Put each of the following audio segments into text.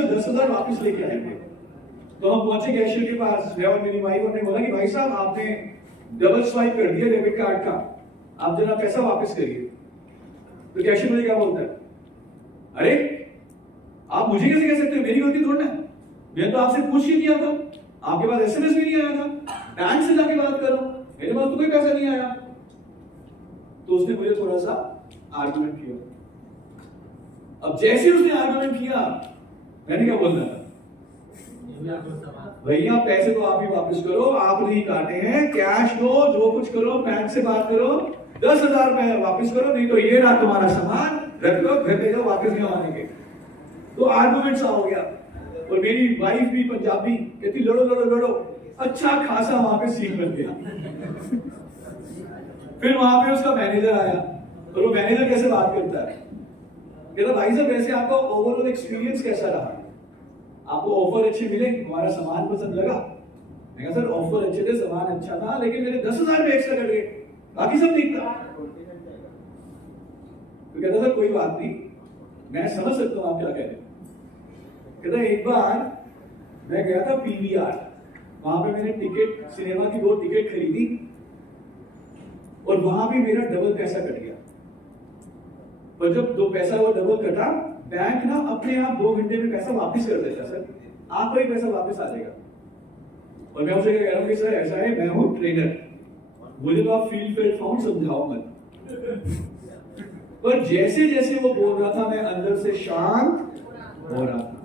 से 10,000 वापस लेके आएंगे। तो हम पहुंचे कैशियर के पास, मैं और मेरी वाइफ, हमने बोला कि भाई साहब आपने डबल स्वाइप कर दिया डेबिट कार्ड का, आप जरा पैसा वापस करिए। तो कैशियर मुझे क्या बोलता है, अरे आप मुझे कैसे कह सकते हो, मेरी गलती थोड़ा है, मैंने तो आपसे पूछ ही दिया था, आपके पास एसएमएस भी नहीं आया था, बैंक से जाके बात करो, मेरे पास तो कोई पैसा नहीं आया। तो उसने मुझे थोड़ा सा आर्गुमेंट किया। अब जैसे उसने आर्गुमेंट किया, मैंने क्या बोलना था, भैया पैसे तो आप ही वापस करो, आप नहीं काटे हैं, कैश दो, जो कुछ करो, बैंक से बात करो, 10,000 रुपए वापस करो, नहीं तो ये रहा तुम्हारा सामान, रख लो, घर ले जाओ, वापस नहीं आने के। तो आर्गुमेंट सा हो गया। और मेरी वाइफ भी पंजाबी, कहती लड़ो लड़ो लड़ो, अच्छा खासा वहां पे सीन बन गया। फिर वहां पे उसका मैनेजर आया, और वो मैनेजर कैसे बात करता है, कहता भाई साहब वैसे आपका ओवरऑल एक्सपीरियंस कैसा रहा, आपको ऑफर अच्छे मिले, हमारा सामान पसंद लगा। मैं कहा सर ऑफर अच्छे थे, सामान अच्छा था, लेकिन मेरे 10,000 में एक्स्ट्रा कर गए, बाकी सब ठीक था। तो कहता सर कोई बात नहीं, मैं समझ सकता हूं आप क्या कह रहे हैं। कहता एक बार मैं गया था पीवीआर, वहां पे मैंने टिकट, सिनेमा की 2 टिकट खरीदी, और वहां भी मेरा डबल पैसा कट गया। पर जब 2 पैसा वो डबल कटा, बैंक ना अपने आप 2 घंटे में पैसा वापस कर देता, सर आपका ही पैसा वापस आ जाएगा। और मैं उसे कह रहा हूँ कि सर ऐसा है, मैं हूं ट्रेनर, मुझे तो आप फील फेल फाउंड समझाओ मत। पर जैसे जैसे वो बोल रहा था, मैं अंदर से शांत हो रहा था,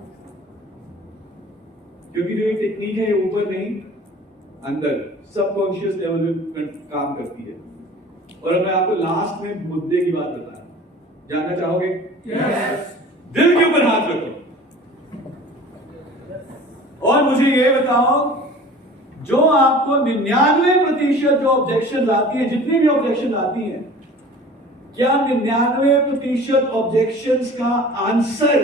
क्योंकि जो ये टेक्निक है ये ऊपर नहीं अंदर सबकॉन्शियस लेवल पे काम करती है। और अब मैं आपको लास्ट में मुद्दे की बात बता रहा हूं, जानना चाहोगे? yes. दिल के ऊपर हाथ रखो और मुझे ये बताओ, जो आपको 99% जो ऑब्जेक्शन आती है, जितनी भी ऑब्जेक्शन आती है, क्या 99% ऑब्जेक्शंस का आंसर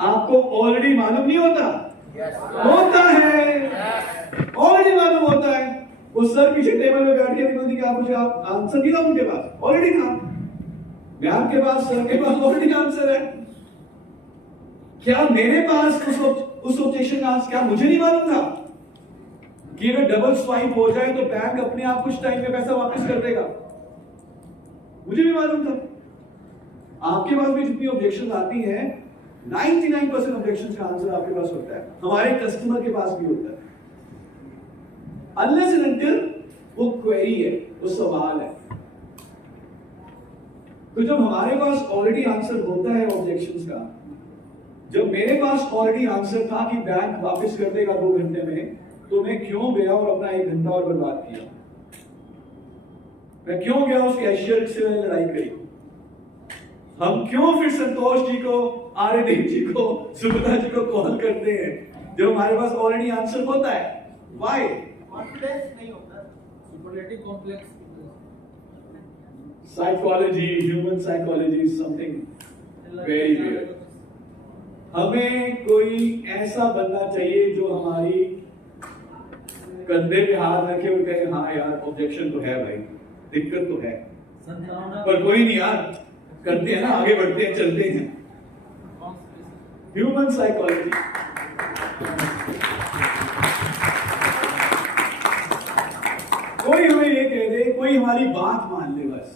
आपको ऑलरेडी मालूम नहीं होता? होता है, ऑलरेडी मालूम होता है। वो सर पीछे टेबल में बैठ के बोलती कि आप मुझे आप आंसर नहीं था उनके पास, ऑलरेडी था, मैम के पास, सर के पास ऑलरेडी आंसर है। क्या मेरे पास उस ऑब्जेक्शन का आंसर क्या मुझे नहीं मालूम था कि अगर डबल स्वाइप हो जाए तो बैंक अपने आप कुछ टाइम में पैसा वापस कर देगा? मुझे भी मालूम था। आपके पास भी जितनी ऑब्जेक्शन आती हैं, 99% ऑब्जेक्शंस का आंसर आपके पास होता है, हमारे कस्टमर के पास भी होता है। अनलेस एंड अनटिल वो क्वेरी है, वो सवाल है। तो जब हमारे पास ऑलरेडी आंसर होता है ऑब्जेक्शंस का, जब मेरे पास ऑलरेडी आंसर था कि बैंक वापस कर देगा 2 घंटे में, तो मैं क्यों गया और अपना 1 घंटा और बर्बाद किया? मैं क्यों गया उस कैशियर से लड़ाई करी? हम क्यों फिर संतोष जी को, आरएडी जी को, सुब्रता जी को कॉल करते हैं जब हमारे पास ऑलरेडी आंसर होता है? व्हाई? कॉन्फिडेंस नहीं होता, superlative complex. Psychology, human psychology is something very very. हमें कोई ऐसा बनना चाहिए जो हमारी कंधे पे हाथ रखे और कहे हाँ यार ऑब्जेक्शन तो है भाई, दिक्कत तो है, पर कोई नहीं यार, करते हैं ना, आगे बढ़ते हैं, चलते हैं। Human psychology. कोई हमें ये कह दे, कोई हमारी बात मान ले बस।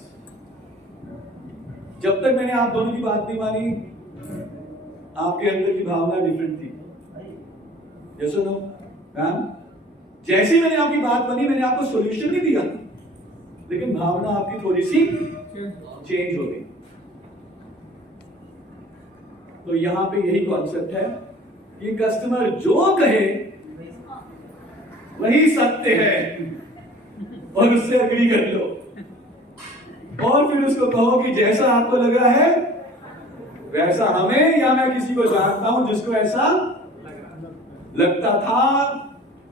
जब तक मैंने आप दोनों की बात नहीं मानी, आपके अंदर की भावना डिफरेंट थी। ये सुनो मैम, जैसे मैंने आपकी बात मानी, मैंने आपको सॉल्यूशन नहीं दिया, लेकिन भावना आपकी थोड़ी सी चेंज हो गई। तो यहां पे यही कॉन्सेप्ट है कि कस्टमर जो कहे वही सत्य है, और उससे अग्री कर लो, और फिर उसको कहो कि जैसा आपको लग रहा है वैसा हमें, या मैं किसी को जानता हूं जिसको ऐसा लगता था,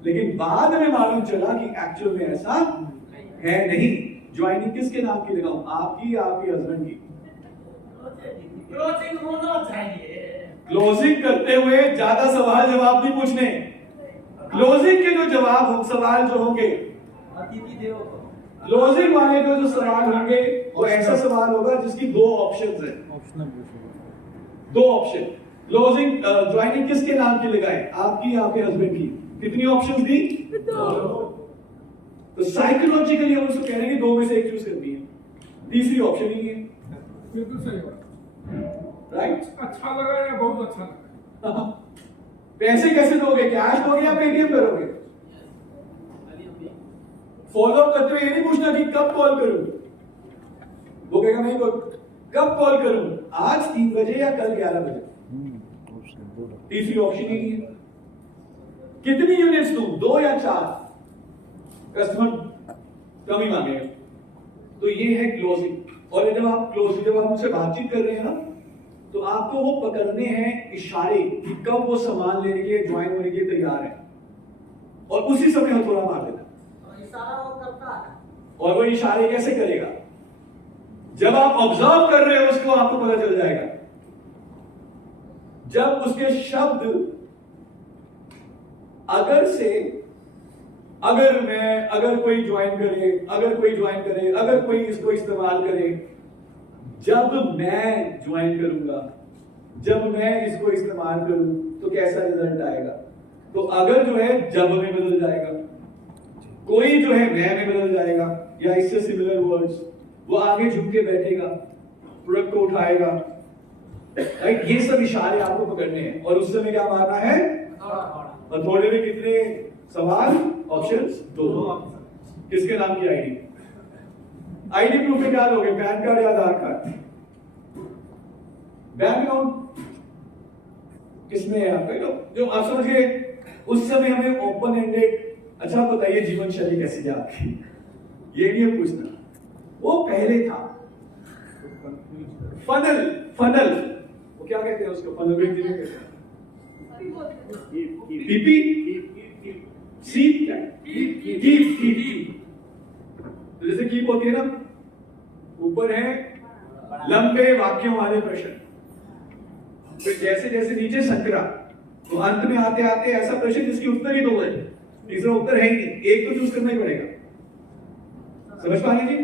लेकिन बाद में मालूम चला कि एक्चुअल में ऐसा है नहीं। ज्वाइनिंग किसके नाम की लगाऊं, आपकी या आपके हस्बैंड की? क्लोजिंग होना चाहिए। क्लोजिंग करते हुए ज्यादा सवाल जवाब नहीं पूछने। क्लोजिंग के जो जवाब सवाल जो होंगे, अतिथि देवो, क्लोजिंग वाले जो सवाल होंगे वो ऐसा सवाल होगा जिसकी 2 ऑप्शंस है, 2 ऑप्शन। क्लोजिंग ज्वाइनिंग किसके नाम की लगाए, आपकी या आपके हस्बैंड की? कितनी ऑप्शंस दी? तो साइकोलॉजिकली हम उसको कह रहे हैं कि दो में से एक चूज करनी है, तीसरी ऑप्शन ही नहीं है। बिल्कुल सही बात। राइट? अच्छा लगा या बहुत अच्छा लगा? पैसे कैसे दोगे, कैश दोगे या पेटीएम करोगे? फॉलो अप करते हुए ये नहीं पूछना कि कब कॉल करूं, वो कहेगा मैं कब कॉल करूं, आज 3 बजे या कल 11 बजे। तीसरी ऑप्शन ही नहीं है। कितनी यूनिट्स दूं, 2 या 4? कस्टमर कम ही मांगेगा। तो ये है क्लोजिंग। और जब आप मुझसे बातचीत कर रहे हैं ना, तो आपको वो पकड़ने हैं इशारे कि कब वो सामान लेने के लिए ज्वाइन होने के लिए तैयार है, और उसी समय हथौड़ा मार देना। इशारा वो करता है, और वो इशारे कैसे करेगा? जब आप ऑब्जर्व कर रहे हो उसको, आपको पता चल जाएगा। जब उसके शब्द अगर कोई ज्वाइन करे, अगर कोई इसको इस्तेमाल करे, जब मैं ज्वाइन करूंगा, जब मैं इसको इस्तेमाल करूं तो कैसा रिजल्ट आएगा? तो अगर जो है जब में बदल जाएगा, कोई जो है मैं में बदल जाएगा, या इससे सिमिलर वर्ड्स, वो आगे झुक के बैठेगा, प्रोडक्ट को उठाएगा। राइट? ये सब इशारे आपको पकड़ने हैं, और उस समय क्या मारना है? हथौड़े में कितने सवाल? ऑप्शंस 2। किसके नाम की आईडी? आईडी प्रूफ में क्या लोगे? पैन कार्ड या आधार कार्ड? बैंक अकाउंट किसमें है आपका? जो आप समझिए, उस समय हमें ओपन एंडेड, अच्छा बताइए जीवन शैली कैसी है आपकी, ये नहीं हम पूछना, वो पहले था। फनल वो क्या कहते हैं उसको? फनल में कहते हैं पीपी, सीप, क्या कीप। तो जैसे कीप होती है ना, ऊपर है लंबे वाक्यों वाले प्रश्न, फिर जैसे जैसे नीचे संकरा, तो अंत में आते आते ऐसा प्रश्न जिसकी उत्तर ही 2 है, तीसरा उत्तर है ही नहीं, एक तो चूज करना ही पड़ेगा। समझ पा रहे जी?